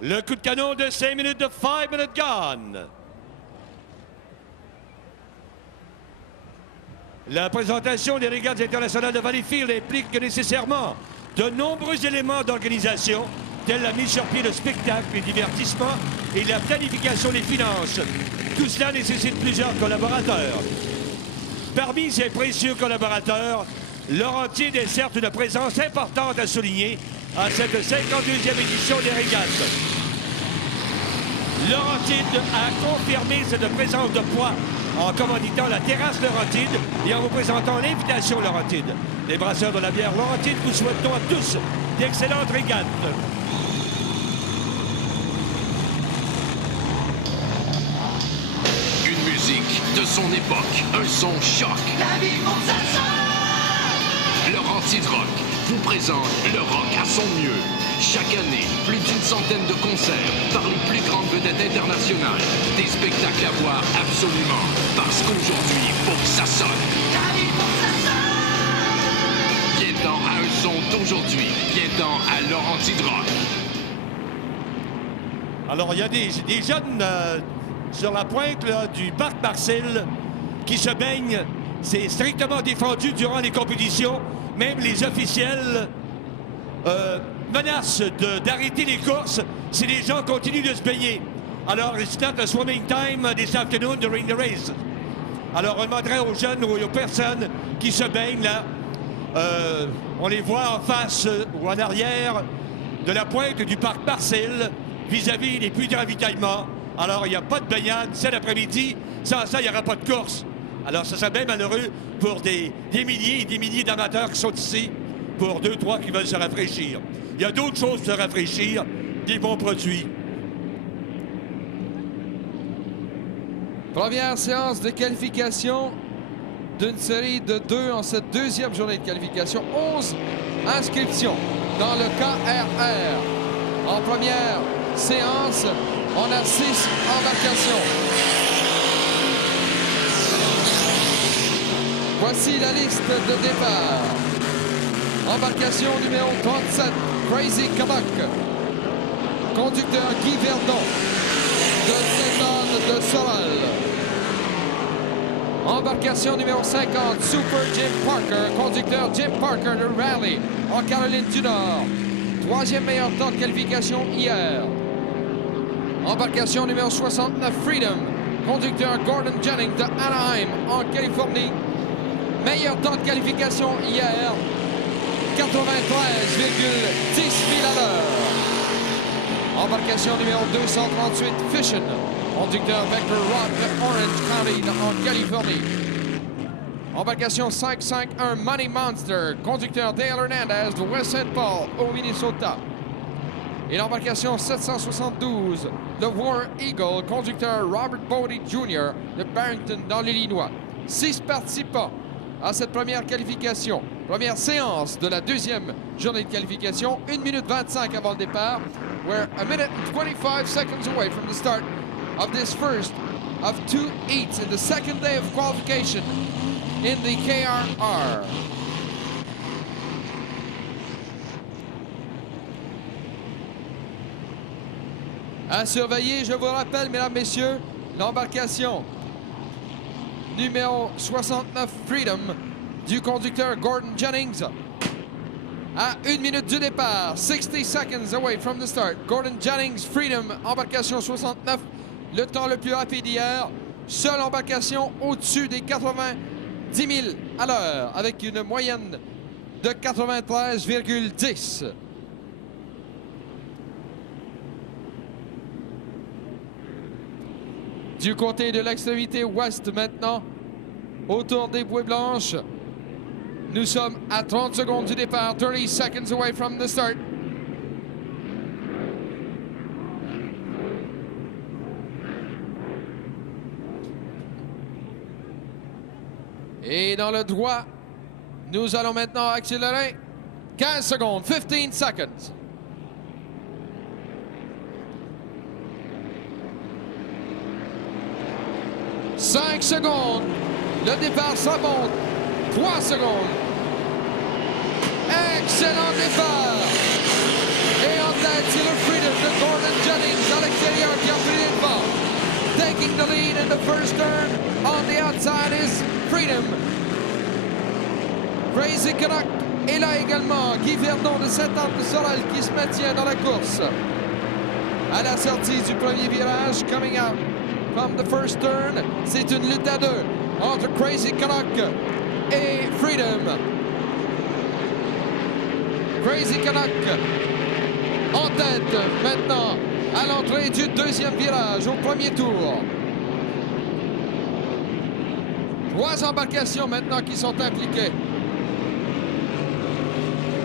Le coup de canon de 5 minutes de 5 minutes gone. La présentation des régates internationales de Valleyfield implique nécessairement de nombreux éléments d'organisation, tels la mise sur pied de spectacles, les divertissements et la planification des finances. Tout cela nécessite plusieurs collaborateurs. Parmi ces précieux collaborateurs, Laurentide est certes une présence importante à souligner à cette 52e édition des régates. Laurentide a confirmé cette présence de poids en commanditant la terrasse Laurentide et en vous présentant l'invitation Laurentide. Les brasseurs de la bière Laurentide vous souhaitons à tous d'excellentes régates. Une musique de son époque, un son choc. La vie pour sa chance. Laurentide Rock vous présente le rock à son mieux. Chaque année, plus d'une centaine de concerts par les plus grandes vedettes internationales. Des spectacles à voir absolument. Parce qu'aujourd'hui, faut que ça sonne. La vie pour sa chance. Viens-t'en à un son d'aujourd'hui. Viens-t'en à Laurentide Rock. Alors, il y a des jeunes sur la pointe là, du parc Marcel qui se baignent. C'est strictement défendu durant les compétitions. Même les officiels menacent d'arrêter les courses si les gens continuent de se baigner. Alors, it's not a swimming time this afternoon during the race. Alors, on demanderait aux jeunes ou aux personnes qui se baignent là, on les voit en face ou en arrière de la pointe du parc Marcel vis-à-vis des puits de ravitaillement. Alors, il n'y a pas de baignade cet après-midi. Sans ça, il n'y aura pas de course. Alors, ça serait bien malheureux pour des milliers et des milliers d'amateurs qui sont ici, pour 2-3 qui veulent se rafraîchir. Il y a d'autres choses pour se rafraîchir, des bons produits. Première séance de qualification d'une série de 2 en cette deuxième journée de qualification. 11 inscriptions dans le KRR. En première séance, on a 6 embarcations. Voici la liste de départ. Embarcation numéro 37, Crazy Canuck. Conducteur Guy Verdon de Saint-Anne de Sorel. Embarcation numéro 50, Super Jim Parker. Conducteur Jim Parker de Raleigh en Caroline du Nord. Troisième meilleur temps de qualification hier. Embarcation numéro 69, Freedom. Conducteur Gordon Jennings de Anaheim en Californie. Meilleur temps de qualification hier, 93,10 000 à l'heure. Embarcation numéro 238, Fission. Conducteur Vector Rock de Orange County en Californie. Embarcation 551, Money Monster. Conducteur Dale Hernandez de West St. Paul au Minnesota. Et l'embarcation 772, The War Eagle. Conducteur Robert Bodie Jr. de Barrington dans l'Illinois. 6 participants à cette première qualification. Première séance de la deuxième journée de qualification. 1 minute 25 avant le départ. We're 1 minute and 25 seconds away from the start of this first of 2 heats in the second day of qualification in the KRR. À surveiller, je vous rappelle, mesdames, messieurs, l'embarcation numéro 69, Freedom, du conducteur Gordon Jennings. À 1 minute du départ, 60 seconds away from the start. Gordon Jennings, Freedom, embarcation 69, le temps le plus rapide hier. Seule embarcation au-dessus des 90 000 à l'heure, avec une moyenne de 93,10. Du côté de l'extrémité ouest maintenant, autour des Bouées Blanches, nous sommes à 30 secondes du départ, 30 seconds away from the start. Et dans le droit, nous allons maintenant accélérer. 15 secondes, 15 seconds. « 5 secondes. Le départ, ça monte. 3 secondes. Excellent départ. Et en tête, c'est le Freedom de Gordon Jennings à l'extérieur qui a pris les devants. Taking the lead in the first turn. On the outside is Freedom. Crazy Canuck est là également. Guy Verdon de Saint-Anne-de-Sorel qui se maintient dans la course. À la sortie du premier virage, coming out from the first turn, c'est une lutte à deux entre Crazy Canuck et Freedom. Crazy Canuck en tête maintenant à l'entrée du deuxième virage au premier tour. 3 embarcations maintenant qui sont impliquées.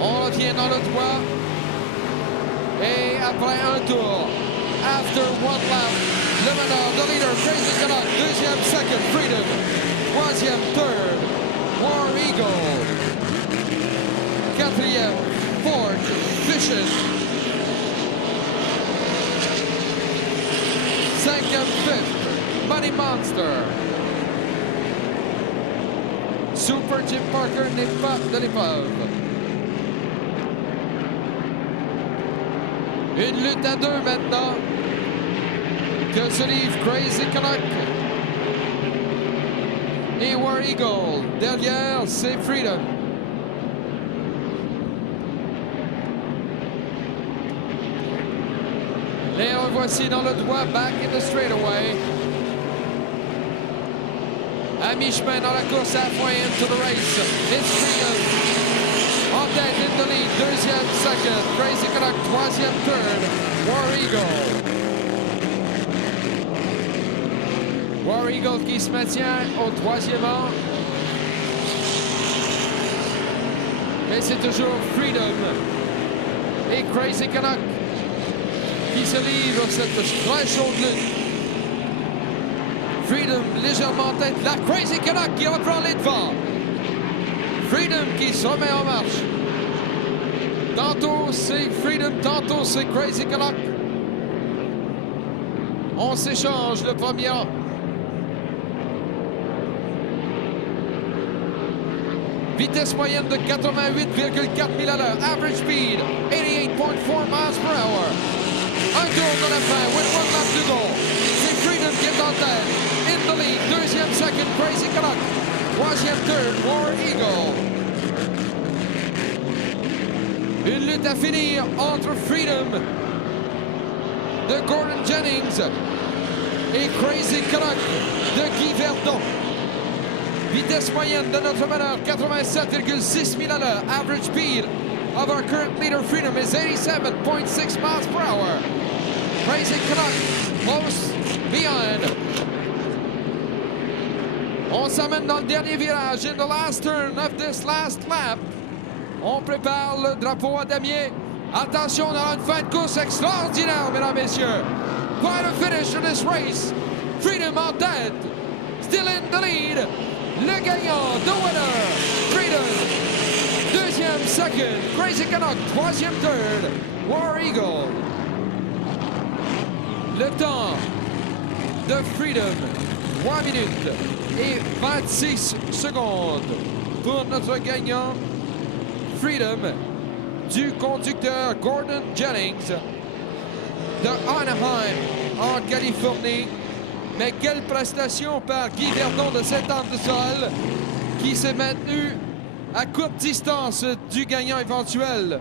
On revient dans le droit. Et après un tour, after one lap, le meneur, the leader, Crazy Canuck, deuxième, second, Freedom, troisième, third, War Eagle, quatrième, fourth, Vision, cinquième, fifth, Money Monster. Super Jim Parker n'est pas de l'épreuve. Une lutte à deux maintenant que se livre Crazy Canuck et War Eagle. Derrière, c'est Freedom. Les revoici dans le droit, back in the straightaway. À mi-chemin dans la course, halfway into the race. It's Freedom. En tête, in the lead, deuxième, second, Crazy Canuck, troisième, third, War Eagle. War Eagle qui se maintient au troisième rang. Mais c'est toujours Freedom et Crazy Canuck qui se livrent cette très chaude lutte. Freedom légèrement en tête, là, Crazy Canuck qui reprend les devants. Freedom qui se remet en marche. Tantôt c'est Freedom, tantôt c'est Crazy Canuck. On s'échange le premier rang. Vitesse moyenne de 88,4 000 à l'heure. Average speed, 88.4 miles per hour. Un tour de la fin, with one lap to go. C'est Freedom qui est en tête. In the lead, deuxième, second, Crazy Canuck. Troisième, third, War Eagle. Une lutte à finir entre Freedom de Gordon Jennings et Crazy Canuck de Guy Verdon. Vitesse moyenne de notre meneur, 87,6 000 à l'heure. Average speed of our current leader, Freedom, is 87.6 miles per hour. Crazy Canuck close behind. On s'amène dans le dernier virage. In the last turn of this last lap. On prépare le drapeau à damier. Attention, on aura une fin de course extraordinaire, mesdames, messieurs. Quite a finish to this race. Freedom en tête. Still in the lead. Le gagnant, the winner, Freedom. Deuxième, second, Crazy Canuck. Troisième, third, War Eagle. Le temps de Freedom, 3 minutes et 26 secondes pour notre gagnant, Freedom, du conducteur Gordon Jennings de Anaheim, en Californie. Mais quelle prestation par Guy Verdon de Saint-Anne-de-Sorel qui s'est maintenu à courte distance du gagnant éventuel.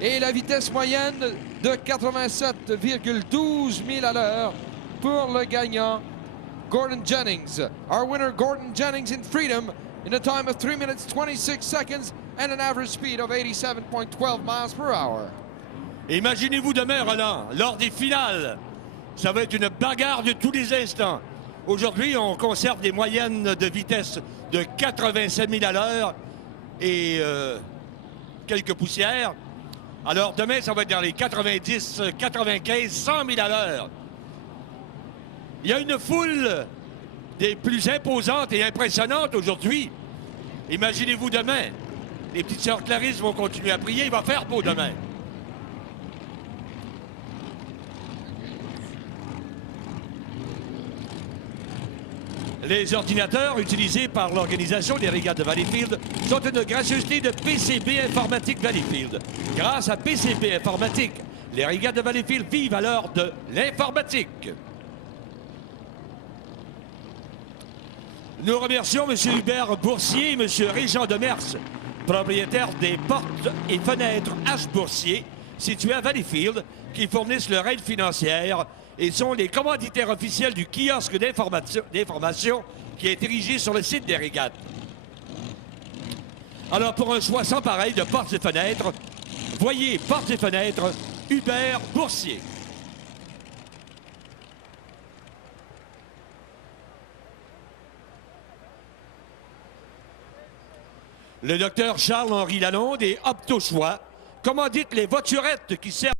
Et la vitesse moyenne de 87,12 000 à l'heure pour le gagnant Gordon Jennings. Our winner Gordon Jennings in Freedom in a time of 3 minutes 26 seconds and an average speed of 87.12 miles per hour. Imaginez-vous demain, Roland, lors des finales, ça va être une bagarre de tous les instants. Aujourd'hui, on conserve des moyennes de vitesse de 87 000 à l'heure et quelques poussières. Alors demain, ça va être dans les 90, 95, 100 000 à l'heure. Il y a une foule des plus imposantes et impressionnantes aujourd'hui. Imaginez-vous demain. Les petites sœurs Clarisse vont continuer à prier. Il va faire beau demain. Les ordinateurs utilisés par l'organisation des régates de Valleyfield sont une gracieuseté de PCB Informatique Valleyfield. Grâce à PCB Informatique, Les régates de Valleyfield vivent à l'heure de l'informatique. Nous remercions M. Hubert Boursier et M. Régent Demers, propriétaires des portes et fenêtres H. Boursier, situés à Valleyfield, qui fournissent leur aide financière et sont les commanditaires officiels du kiosque d'information qui est érigé sur le site des régates. Alors, pour un choix sans pareil de portes et fenêtres, voyez Portes et fenêtres Hubert Boursier. Le docteur Charles-Henri Lalonde et Opto Choix commanditent les voiturettes qui servent